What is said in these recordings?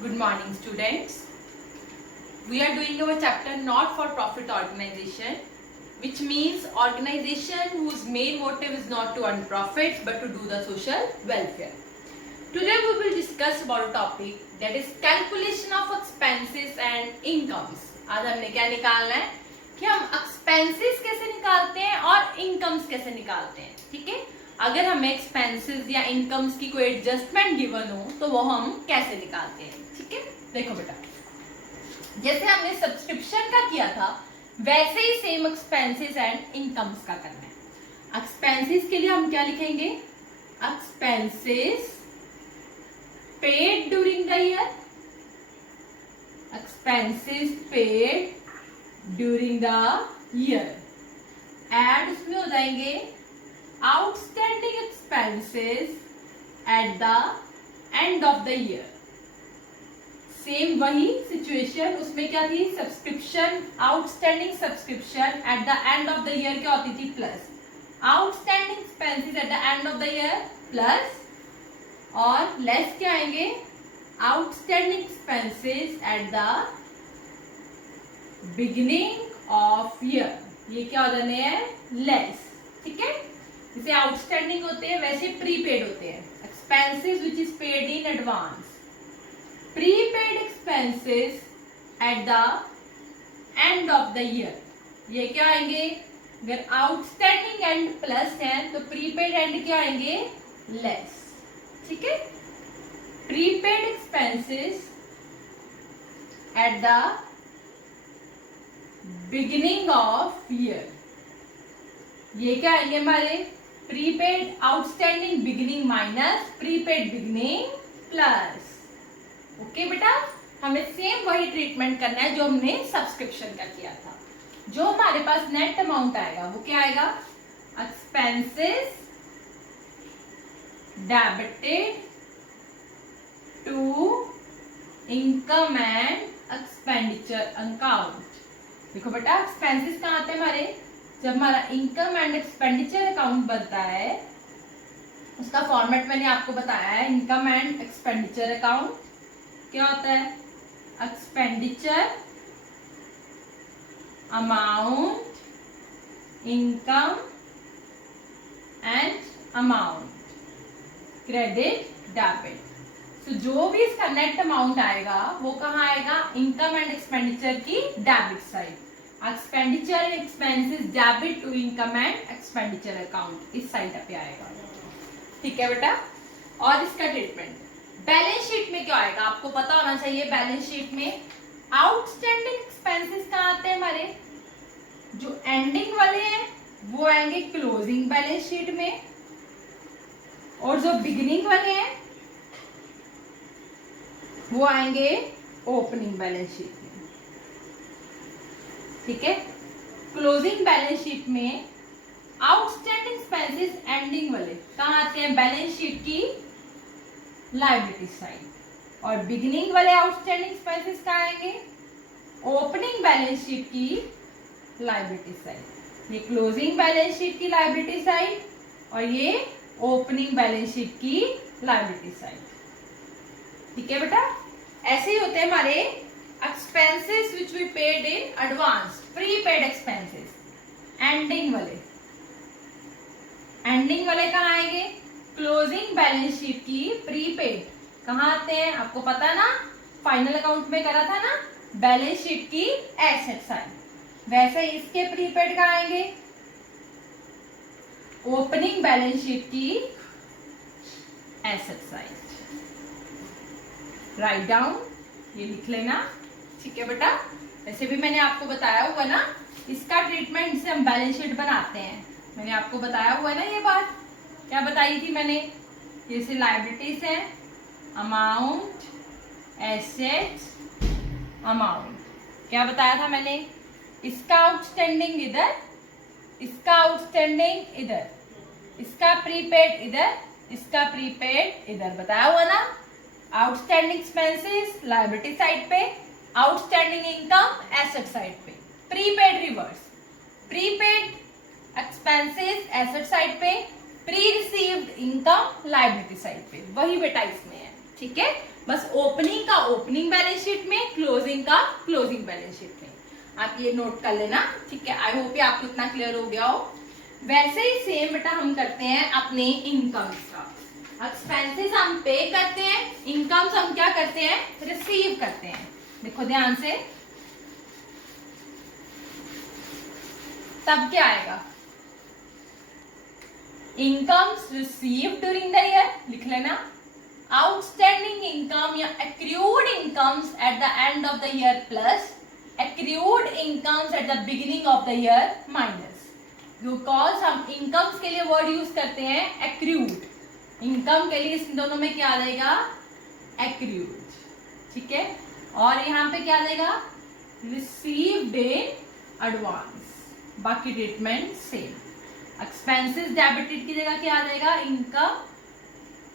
Good morning, students. We are doing our chapter not for profit organization, which means organization whose main motive is not to earn profits but to do the social welfare. Today we will discuss about a topic that is calculation of expenses and incomes. आज हमने क्या निकालना है कि हम expenses कैसे निकालते हैं और incomes कैसे निकालते हैं. ठीक है, अगर हमें expenses या incomes की कोई एडजस्टमेंट गिवन हो तो वो हम कैसे निकालते हैं. ठीक है, देखो बेटा, जैसे हमने सब्सक्रिप्शन का किया था वैसे ही सेम एक्सपेंसेस एंड इनकम्स का करना है. एक्सपेंसेस के लिए हम क्या लिखेंगे? Expenses paid during the year, expenses paid during the year. Add उसमें हो जाएंगे outstanding expenses at the end of the year. Same वही सिचुएशन, उसमें क्या थी? Subscription, outstanding subscription at the end of the year क्या होती थी? Plus outstanding expenses at the end of the year plus, और लेस क्या आएंगे? Outstanding expenses at the beginning of year. ये क्या हो जाने हैं? लेस. ठीक है, जैसे आउटस्टैंडिंग होते हैं वैसे प्रीपेड होते हैं. Expenses which is paid in advance, prepaid expenses at the end of the year. ये क्या आएंगे? अगर आउटस्टैंडिंग एंड प्लस है तो प्रीपेड एंड क्या आएंगे? लेस. ठीक है, prepaid expenses at the beginning of year. ये क्या आएंगे हमारे? Prepaid outstanding beginning minus prepaid beginning plus. Okay बेटा, हमें सेम वही ट्रीटमेंट करना है जो हमने सब्सक्रिप्शन का किया था. जो हमारे पास नेट अमाउंट आएगा वो क्या आएगा? Expenses debited to income and expenditure account. देखो बेटा, एक्सपेंसेस कहाँ आते हैं हमारे? जब हमारा इनकम एंड एक्सपेंडिचर अकाउंट बनता है, उसका फॉर्मेट मैंने आपको बताया है. इनकम एंड एक्सपेंडिचर अकाउंट क्या होता है? Expenditure amount, income and amount, credit debit. तो जो भी इसका नेट अमाउंट आएगा वो कहाँ आएगा? इनकम एंड एक्सपेंडिचर की debit side. Expenditure and expenses debit to income and expenditure account इस साइड पे आएगा. ठीक है बेटा, और इसका ट्रीटमेंट बैलेंस शीट में क्या आएगा आपको पता होना चाहिए. बैलेंस शीट में आउटस्टैंडिंग एक्सपेंसेस कहाँ आते हैं हमारे? जो एंडिंग वाले हैं वो आएंगे क्लोजिंग बैलेंस शीट में, और जो बिगिनिंग वाले हैं वो आएंगे ओपनिंग बैलेंस शीट में. ठीक है, क्लोजिंग बैलेंस शीट में आउटस्टैंडिंग एक्सपेंसेस एंडिंग वाले कहाँ आते हैं? बैलेंस शीट की लायबिलिटी साइड. और बिगिनिंग वाले आउटस्टैंडिंग एक्सपेंसेस कहाँ आएंगे? ओपनिंग बैलेंस शीट की लायबिलिटी साइड. ये क्लोजिंग बैलेंस शीट की लायबिलिटी साइड और ये ओपनिंग बैलेंस शीट की लायबिलिटी साइड. ठीक है बेटा, ऐसे ही होते हैं हमारे expenses which we paid in advance, prepaid expenses. Ending वाले, एंडिंग वाले कहाँ आएंगे? क्लोजिंग बैलेंस शीट की प्रीपेड कहाँ आते हैं? आपको पता है ना, फाइनल अकाउंट में करा था ना, बैलेंस शीट की एसेट साइड. वैसे इसके प्रीपेड कहाँ आएंगे? ओपनिंग बैलेंस शीट की एसेट साइड. राइट डाउन, ये लिख लेना. ठीक है बेटा, वैसे भी मैंने आपको बताया हुआ ना इसका ट्रीटमेंट से हम बैलेंस शीट बनाते हैं. मैंने आपको बताया हुआ ना ये बात. क्या बताई थी मैंने? जैसे लायबिलिटीज है, अमाउंट, एसेट्स, अमाउंट. क्या बताया था मैंने? इसका आउटस्टैंडिंग इधर, इसका आउटस्टैंडिंग इधर, इसका प्रीपेड इधर, इसका प्रीपेड इधर. बताया हुआ ना. आउटस्टैंडिंग एक्सपेंसेस लायबिलिटी साइड पे, आउटस्टैंडिंग इनकम एसेट साइड पे. Prepaid reverse, prepaid expenses asset side पे, pre received income liability side पे. वही बेटा इसमें है. ठीक है, बस ओपनिंग का ओपनिंग बैलेंस शीट में, क्लोजिंग का क्लोजिंग बैलेंस शीट में। आप ये नोट कर लेना, ठीक है। आई होप ये आपको इतना क्लियर हो गया हो। वैसे ही सेम बेटा हम करते हैं अपने इनकम्स का। एक्सपेंसेस हम पे करते हैं, इनकम्स हम क्या करते हैं, रिसीव करते हैं। देखो ध्यान से, तब क्या आएगा, incomes received during the year, लिख लेना। आउटस्टैंडिंग इनकम या accrued incomes eight the end of the year plus accrued incomes at the beginning of the year minus. Because हम इनकम्स के लिए वर्ड यूज करते हैं एक्रूड, इनकम के लिए इस दोनों में क्या आ जाएगा, एक्रूड, ठीक है। और यहाँ पे क्या आ जाएगा, रिसीव्ड इन एडवांस, बाकी ट्रीटमेंट सेम। एक्सपेंसेस डेबिटेड की जगह क्या आ जाएगा, इनकम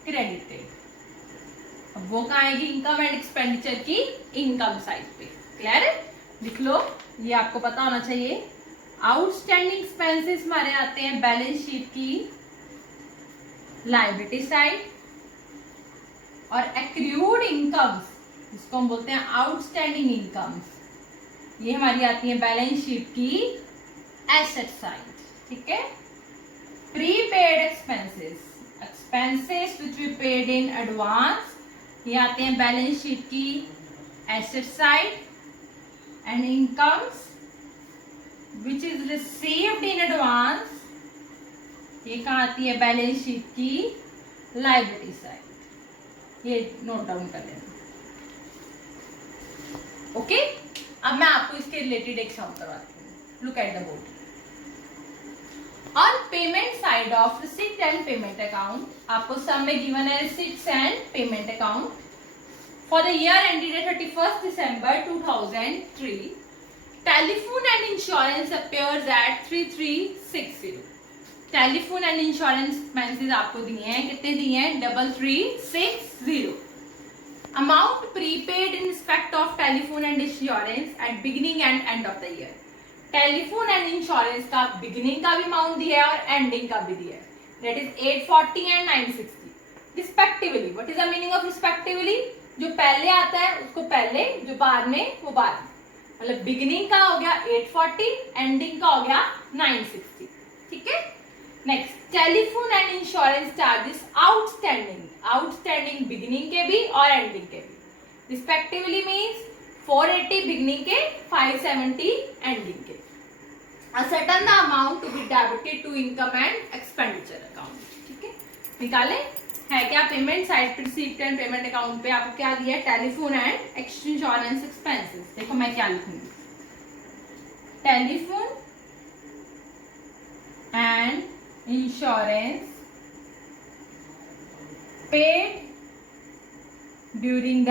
क्रेडिटेड। अब वो कहाँ आएगी, इनकम एंड एक्सपेंडिचर की इनकम साइड पे। क्लियर है, लिख लो, ये आपको पता होना चाहिए। आउटस्टैंडिंग एक्सपेंसेस हमारे आते हैं बैलेंस शीट की लायबिलिटी साइड, और एक्रूड इनकम्स जिसको हम बोलते हैं आउटस्टैंडिंग इनकम्स, ये हमारी आती है बैलेंस शीट की एसेट साइड, ठीक है। Prepaid expenses, expenses which we paid in advance, ये आते हैं बैलेंस शीट की asset side. And incomes which is received in advance, ये कहाँ आती है, बैलेंस शीट की लायबिलिटी साइड। ये नोट डाउन कर लेना, ओके। अब मैं आपको इसके रिलेटेड एक सम करवाती हूँ। Look at the board. On payment side of receipt and payment account, आपको सम में गिवन है receipts and payment account for the year ended 31 December 2003। Telephone and insurance appears eight 3360। Telephone and insurance expenses आपको दिए हैं, कितने दिए हैं, 3360। Amount prepaid in respect of telephone and insurance at beginning and and of the year. Telephone and insurance का beginning का भी amount दिया है और एंडिंग का भी दिया है, that is 840 and 960 respectively. What is the meaning of respectively, जो पहले आता है उसको पहले, जो बाद में वो बाद में। मतलब बिगिनिंग का हो गया 840, एंडिंग का हो गया 960, ठीक है। Next, telephone and insurance charges outstanding, outstanding beginning के भी और एंडिंग के भी रिस्पेक्टिवली मींस 480 बिगिनिंग के, 570 एंडिंग के। A certain the amount to be debited to income and expenditure account, ठीक है। निकाले है क्या, पेमेंट साइड पे रिसीप्ट एंड पेमेंट अकाउंट पे आपको क्या दिया है, टेलीफोन एंड इंश्योरेंस एक्सपेंसेस। देखो मैं क्या लिखूंगी, telephone and insurance paid during the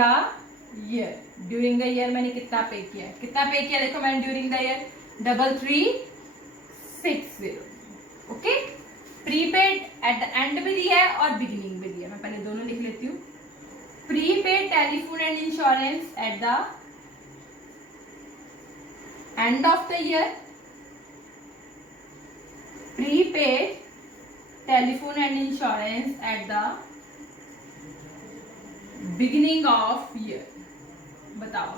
year. During the year मैंने कितना पे किया, कितना पे किया, देखो मैंने during the year 3360, okay. Prepaid eight the and भी दिया है और बिगिनिंग भी दिया है, मैं पहले दोनों लिख लेती हूँ। Prepaid telephone and insurance eight the end of the year, prepaid telephone and insurance at the beginning of year. बताओ,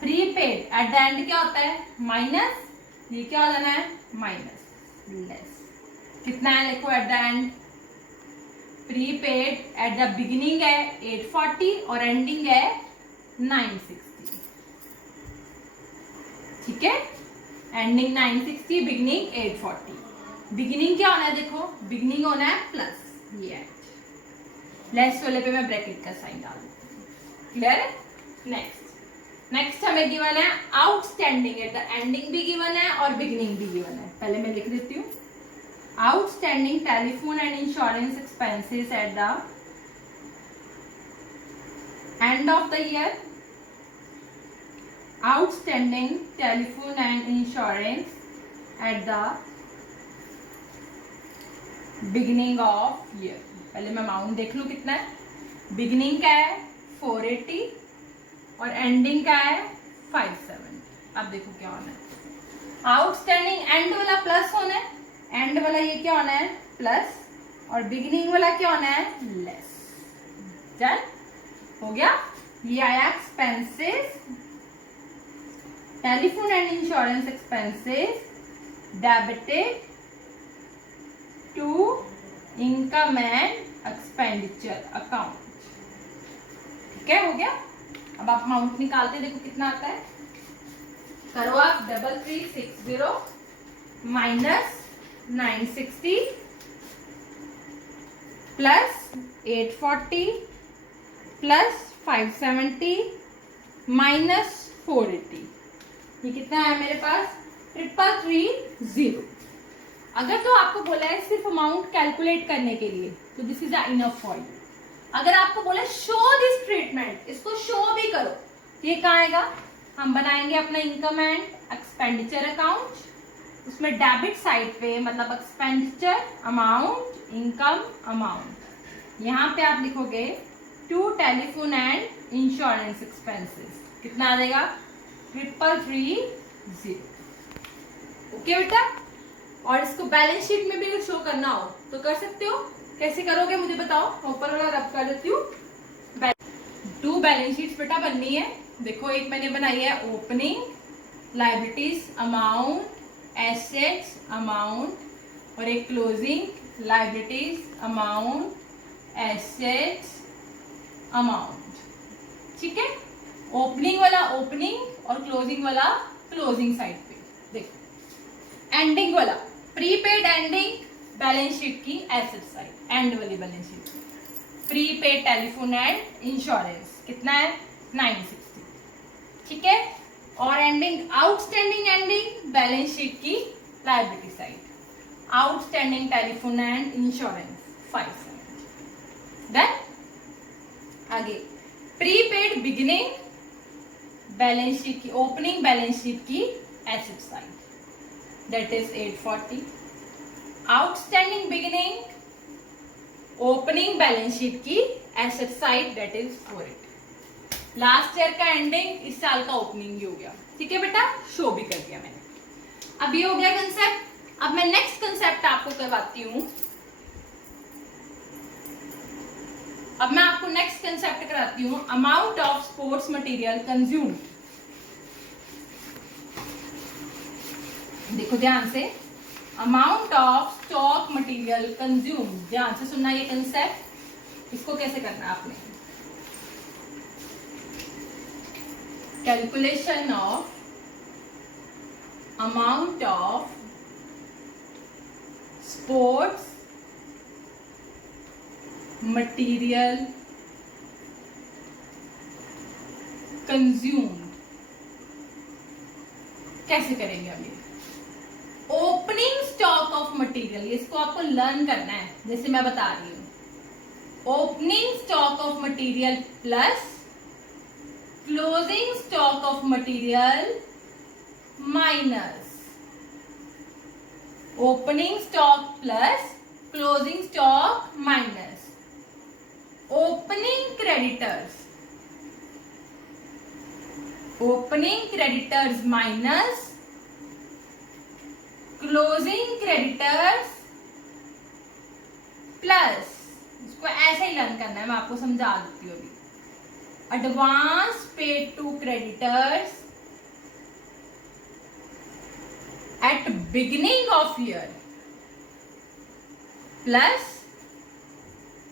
प्रीपेड एट द एंड क्या होता है, माइनस, ये क्या हो जाना है, माइनस, लेस। कितना है, देखो eight the and, prepaid at the beginning है 840 और एंडिंग है 960, ठीक है। Ending 960, beginning 840। बिगिनिंग क्या होना है, देखो बिगिनिंग होना है प्लस, ये एट, लेस वाले पे मैं ब्रैकेट का साइन डाल देती हूँ, क्लियर है। नेक्स्ट हमें गिवन है आउटस्टैंडिंग एट द एंडिंग भी गिवन है और बिगिनिंग भी गिवन है। पहले मैं लिख देती हूँ, outstanding telephone and insurance expenses at the end of the year, outstanding telephone and insurance at the beginning of year. पहले मैं अमाउंट देख लूं कितना है, बिगिनिंग का है 480 और एंडिंग का है 570। अब देखो क्या होना है, आउटस्टैंडिंग एंड वाला प्लस होना है, एंड वाला ये क्या होना है प्लस, और बिगिनिंग वाला क्या होना है लेस। डन। हो गया। ये आया expenses, telephone and insurance expenses debited to income and expenditure account. ठीक है, हो गया। अब आप अमाउंट निकालते, देखो कितना आता है, करो आप 3360 माइनस 960 प्लस 840 प्लस 570 माइनस 480, ये कितना है मेरे पास 3330। अगर तो आपको बोला है सिर्फ अमाउंट कैलकुलेट करने के लिए तो this is enough for you. अगर आपको बोला शो दिस ट्रीटमेंट, इसको शो भी करो, तो ये कहाँ आएगा, हम बनाएंगे अपना इनकम एंड एक्सपेंडिचर अकाउंट, उसमें डेबिट साइड पे मतलब एक्सपेंडिचर अमाउंट इनकम अमाउंट, यहाँ पे आप लिखोगे to telephone and insurance expenses, कितना आ जाएगा 3330। ओके बेटा, और इसको बैलेंस शीट में भी शो करना हो तो कर सकते हो, कैसे करोगे मुझे बताओ, ऊपर वाला रब कर देती हूँ। 2 बैलेंस शीट्स बेटा बननी है, देखो एक मैंने बनाई है opening liabilities amount assets amount और एक closing liabilities amount assets amount. ठीक है, ओपनिंग वाला ओपनिंग और क्लोजिंग वाला क्लोजिंग साइड पे। देखो एंडिंग वाला प्रीपेड एंडिंग बैलेंस शीट की एसेट साइड, एंड वाली balance sheet prepaid telephone and insurance कितना है 960। ठीक है, और ending outstanding ending balance sheet की liability side, outstanding telephone and insurance 570। Then आगे प्रीपेड बिगिनिंग बैलेंस शीट की, ओपनिंग बैलेंस शीट की asset side that is 840, outstanding beginning opening balance sheet की asset side that is 480। Last year का ending इस साल का opening ही हो गया। ठीक है बेटा, शो भी कर दिया मैंने। अब ये हो गया कंसेप्ट। अब मैं नेक्स्ट कंसेप्ट आपको करवाती हूं। अब मैं आपको नेक्स्ट कंसेप्ट कराती हूं, amount of sports material consume. देखो ध्यान से, amount of stock material consume, ध्यान से सुनना ये कंसेप्ट। इसको कैसे करना है आपने, calculation of amount of sports material consumed कैसे करेंगे अभी। ओपनिंग स्टॉक ऑफ मटेरियल, इसको आपको लर्न करना है, जैसे मैं बता रही हूं। Opening stock of material plus closing stock of material minus opening stock plus closing stock minus opening creditors, opening creditors minus closing creditors plus, इसको ऐसे ही लर्न करना है, मैं आपको समझा देती हूँ अभी। Advance paid to creditors at beginning of year plus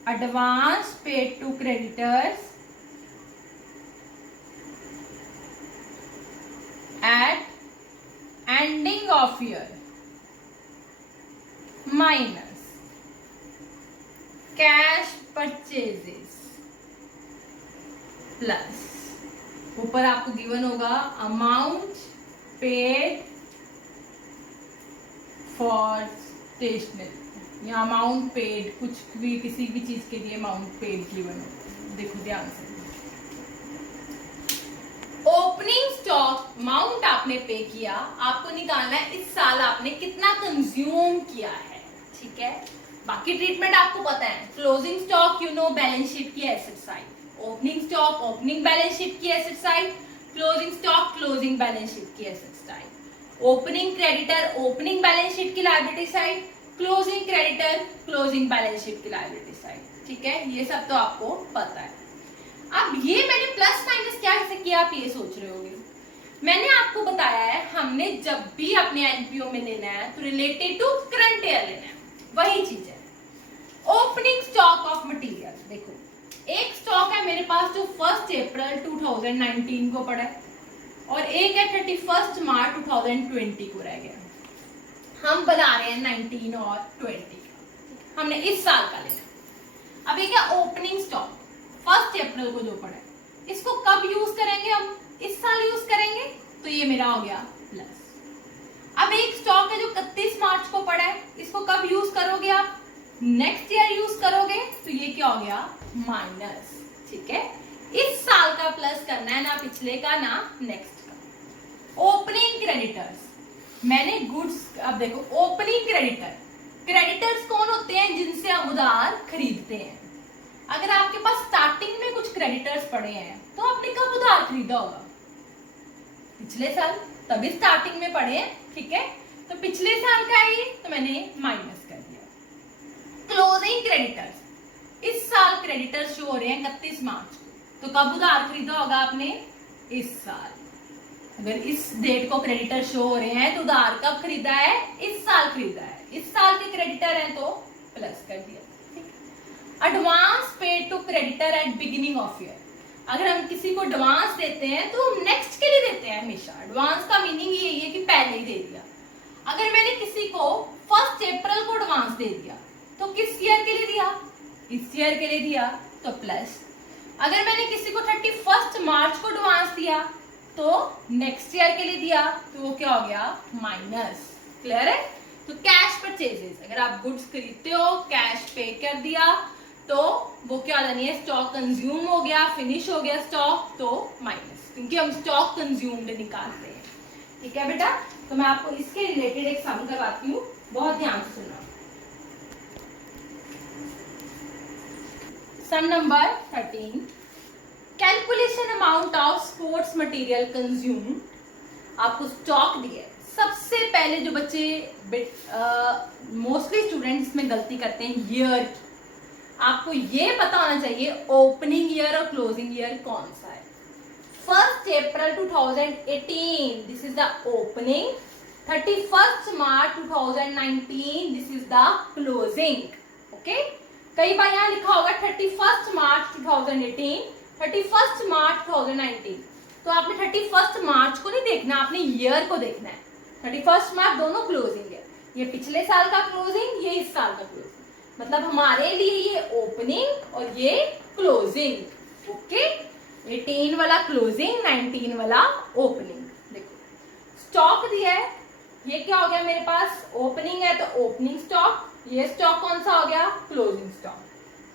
advance paid to creditors at ending of year minus cash purchases plus, ऊपर आपको गिवन होगा अमाउंट पेड फॉर स्टेशनरी या अमाउंट पेड, कुछ भी किसी भी चीज के लिए अमाउंट पेड गिवन होगा। देखो ध्यान से, ओपनिंग स्टॉक अमाउंट आपने पे किया, आपको निकालना है इस साल आपने कितना कंज्यूम किया है। ठीक है, बाकी ट्रीटमेंट आपको पता है। Closing stock you know balance sheet की asset side, opening stock opening balance sheet की asset side, closing stock closing balance sheet की asset side, opening creditor opening balance sheet की liability side, closing creditor closing balance sheet की liability side. ठीक है, ये सब तो आपको पता है। अब ये मैंने प्लस माइनस क्या से किया, आप ये सोच रहे होंगे। मैंने आपको बताया है हमने जब भी अपने एनपीओ में लेना है तो रिलेटेड टू करंट ईयर लेना है, वही चीज है। ओपनिंग स्टॉक ऑफ मटेरियल, देखो एक स्टॉक है मेरे पास जो 1 अप्रैल 2019 को पड़ा है और एक है 31 मार्च 2020 को रह गया। हम बना रहे हैं 19 और 20, हमने इस साल का लेना। अब ये क्या ओपनिंग स्टॉक 1 अप्रैल को जो पड़ा है, इसको कब यूज करेंगे हम, इस साल यूज करेंगे, तो ये मेरा हो गया प्लस। अब एक स्टॉक है जो 31 मार्च को पड़ा है, इसको कब यूज करोगे आप, नेक्स्ट ईयर यूज करोगे, तो ये क्या हो गया माइनस। ठीक है, इस साल का प्लस करना है, ना पिछले का ना नेक्स्ट का। ओपनिंग क्रेडिटर्स, मैंने गुड्स, अब देखो ओपनिंग क्रेडिटर्स कौन होते हैं, जिनसे हम उधार खरीदते हैं। अगर आपके पास स्टार्टिंग में कुछ क्रेडिटर्स पड़े हैं तो आपने कब उधार खरीदा होगा, पिछले साल, तभी स्टार्टिंग में पड़े हैं। ठीक है, तो पिछले साल का ही, तो मैंने माइनस कर दिया। क्लोजिंग क्रेडिटर्स, इस साल क्रेडिटर्स शो हो रहे हैं 31 मार्च को, तो कब उधार खरीदा होगा आपने, इस साल। अगर इस डेट को क्रेडिटर शो हो रहे हैं तो उधार कब खरीदा है, इस साल खरीदा है, इस साल के क्रेडिटर हैं तो प्लस कर दिया। Advance paid to creditor at beginning of year, अगर हम किसी को एडवांस देते हैं तो हम नेक्स्ट के लिए देते हैं हमेशा। एडवांस का मीनिंग यही है कि पहले ही दे दिया। अगर मैंने किसी को 1 अप्रैल को एडवांस दे दिया तो किस ईयर के लिए दिया, इस ईयर के लिए दिया, तो प्लस। अगर मैंने किसी को 31 मार्च को एडवांस दिया तो नेक्स्ट ईयर के लिए दिया, तो वो क्या हो गया माइनस। क्लियर है। तो कैश परचेजेस, अगर आप गुड्स खरीदते हो, कैश पे कर दिया, तो वो क्या जानी है, स्टॉक कंज्यूम हो गया, फिनिश हो गया स्टॉक, तो माइनस, क्योंकि हम स्टॉक कंज्यूम्ड निकालते हैं। ठीक है बेटा, तो मैं आपको इसके रिलेटेड एक सम करवाती हूँ, बहुत ध्यान से सुनना। Sum number 13, calculation amount of sports material consume. आपको स्टॉक दिया है। सबसे पहले जो बच्चे मोस्टली स्टूडेंट्स में गलती करते हैं ईयर की, आपको ये पता होना चाहिए ओपनिंग ईयर और क्लोजिंग ईयर कौन सा है। 1 अप्रैल 2018 this is the opening, 31 March 2019 this is the closing. Okay, कई बार यहाँ लिखा होगा 31 मार्च 2018, 31 मार्च 2019, तो आपने 31 मार्च को नहीं देखना, आपने ईयर को देखना है। 31 मार्च दोनों क्लोजिंग है, ये पिछले साल का क्लोजिंग, ये इस साल का क्लोजिंग, मतलब हमारे लिए ये ओपनिंग और ये क्लोजिंग। ओके, 18 वाला क्लोजिंग, 19 वाला ओपनिंग। देखो स्टॉक दिया है, ये क्या हो गया मेरे पास, ओपनिंग है तो ओपनिंग स्टॉक, ये स्टॉक कौन सा हो गया, क्लोजिंग स्टॉक।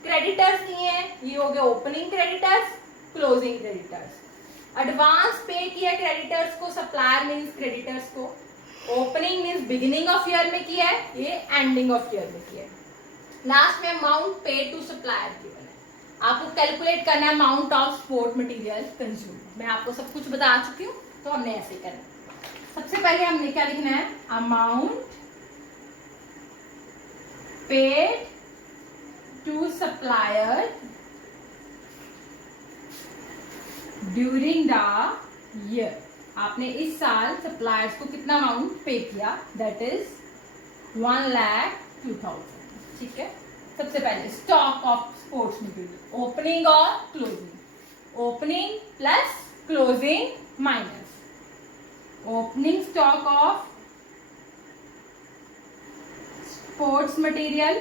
क्रेडिटर्स दिए हैं, ये हो गया opening creditors, closing creditors. Advance pay किया क्रेडिटर्स को, सप्लायर मींस क्रेडिटर्स को, opening means beginning of year में किया है, ये एंडिंग ऑफ ईयर में किया है। लास्ट में amount paid to supplier given है, आपको कैलकुलेट करना है amount of sport material consume. मैं आपको सब कुछ बता चुकी हूँ, तो हमने ऐसे करना। सबसे पहले हमने क्या लिखना है, amount paid to supplier during the year. आपने इस साल सप्लायर्स को कितना अमाउंट पे किया, दैट इज 1,02,000। ठीक है, सबसे पहले stock of sports material, opening और closing, opening plus closing minus, opening stock of sports material,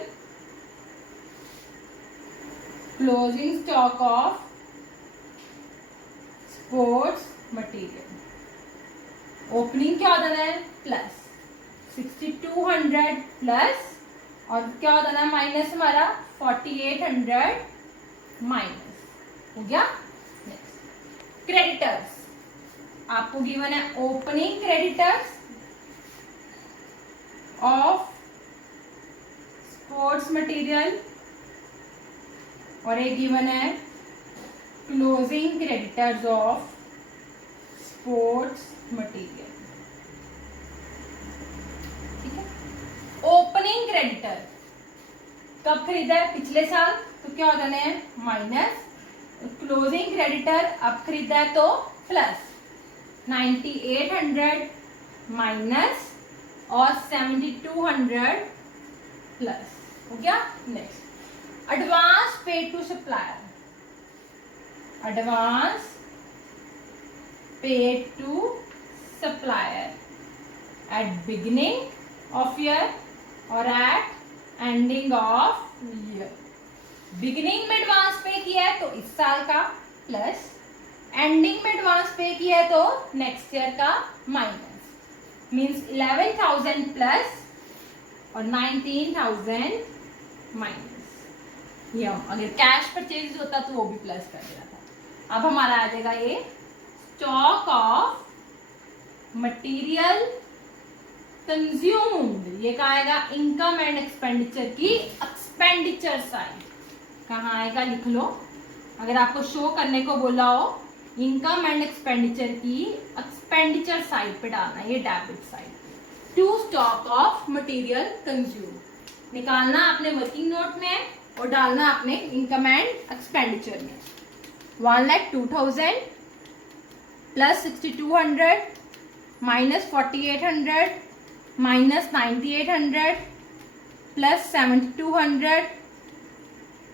closing stock of sports material. Opening क्या हो जाना है, प्लस 6200 प्लस, और क्या हो जाना है माइनस, हमारा 4800 माइनस हो गया। नेक्स्ट क्रेडिटर्स, आपको गिवन है opening creditors of sports material, और एक गिवन है closing creditors of sports material. ठीक है, ओपनिंग क्रेडिटर कब खरीदा है, पिछले साल, तो क्या हो जाना है माइनस, क्लोजिंग क्रेडिटर अब खरीदा है तो प्लस 9800 माइनस और 7200 प्लस हो गया। Next advance pay to supplier, advance pay to supplier at beginning of year और at ending of year. Beginning में एडवांस पे किया है तो इस साल का प्लस, एंडिंग में एडवांस पे किया है तो नेक्स्ट ईयर का माइनस, मींस 11,000 प्लस और 19,000 माइनस। ये अगर कैश परचेज होता तो वो भी प्लस कर देता था। अब हमारा आ जाएगा ये स्टॉक ऑफ मटेरियल कंज्यूम्ड, ये कहाँ आएगा इनकम एंड एक्सपेंडिचर की एक्सपेंडिचर साइड। कहाँ आएगा लिख लो, अगर आपको शो करने को बोला हो इनकम एंड एक्सपेंडिचर की एक्सपेंडिचर साइड पे डालना, ये debit side. To stock of material consume निकालना अपने वर्किंग नोट में और डालना अपने इनकम एंड एक्सपेंडिचर में। 1,02,000 plus 6,200 minus 4,800 minus 9,800 plus 7,200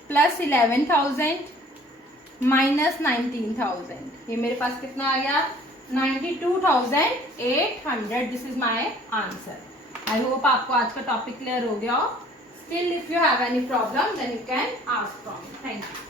plus 11,000 minus 19,000, ये मेरे पास कितना आ गया 92,800। This is my answer. I hope आपको आज का टॉपिक क्लियर हो गया हो। Still if you have any problem then you can ask from me. Thank you.